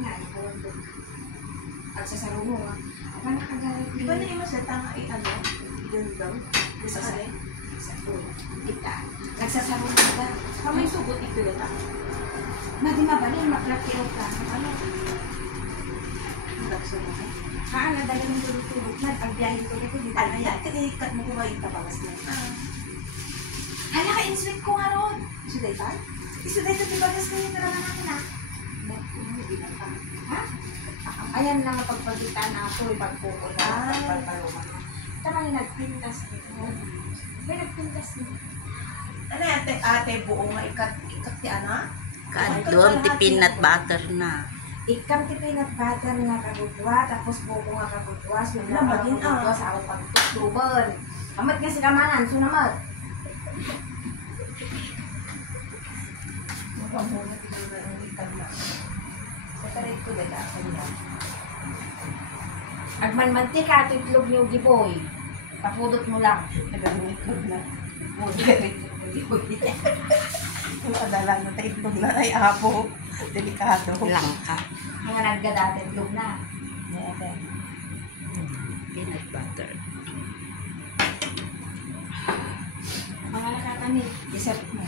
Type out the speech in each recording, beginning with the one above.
nga, nakawandog. At sa sarungo nga, apa nakagalit Di ba na yung sa tanga ano? Doon daw? Gusto ka rin? Kita. Nagsasarungo ka. Kamay sugot ito yun ah. Madi mabalin, maklakiro ka. Ano? Nagsugot. Nadala ng tulog-tulog na. Pagbiyahin ko dito, di ba Ano na yan? Kinikat mo kumain ka pangas na. Hala ka, in-sweet ko nga ron. Suday ka? Isuday ito, di ba gas kayo talaga namin ha? Hindi na ka. Ha? Ayan lang ang pagpagkitaan na ako, ipagpukol na, pagpagpaluman na. Tama yung nagpintas dito. May nagpintas dito. Ano yan, ate, buo nga ikat ti ana? Kadlong ti peanut butter na. Ikam ti peanut butter nga kagudwa, tapos buko nga kagudwa, sumla Wala, nga magin, kagudwa sa akong pagtutuban. Amat nga si kamanan, sunamat. Muna tinuro ng ikat na. Sa tarik ko dala ka niya. Agman-mantika at itlog niyo giboy. Papudot mo lang. Nagamit ko na. Muna rin. Adala na tayo itlog na ay apo. Delikado. Langka. Mga naggadati itlog na. Ate. Peanut butter. Mga nakatamit, dessert mo.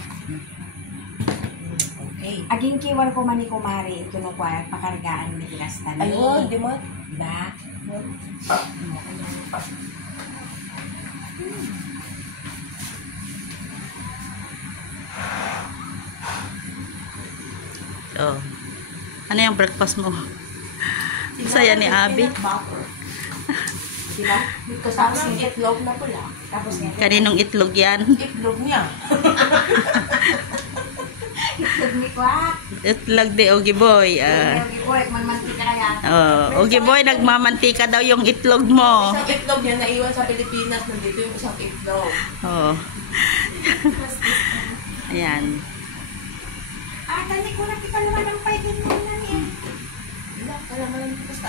Okay. Aging kiwan ko man ni kumari, ito no kwa, pakargaan ni Pinastani. Ayun, di mo? Diba? Oh. Ano yung breakfast mo? Saya ni Abi. Diba? Tapos yung itlog na pula. Tapos nga. Kaninong itlog yan? Itlog niya. Itlog ni kwa. Itlog de Ogie Boy. Boy, magmantika kaya. Ogie Boy, nagmamantika daw yung itlog mo. Isang itlog niya naiwan sa Pilipinas. Nandito yung isang itlog. Oh. Ayan. Tani ko na kita naman ang pwede mo na niya. Wala, wala man lang basta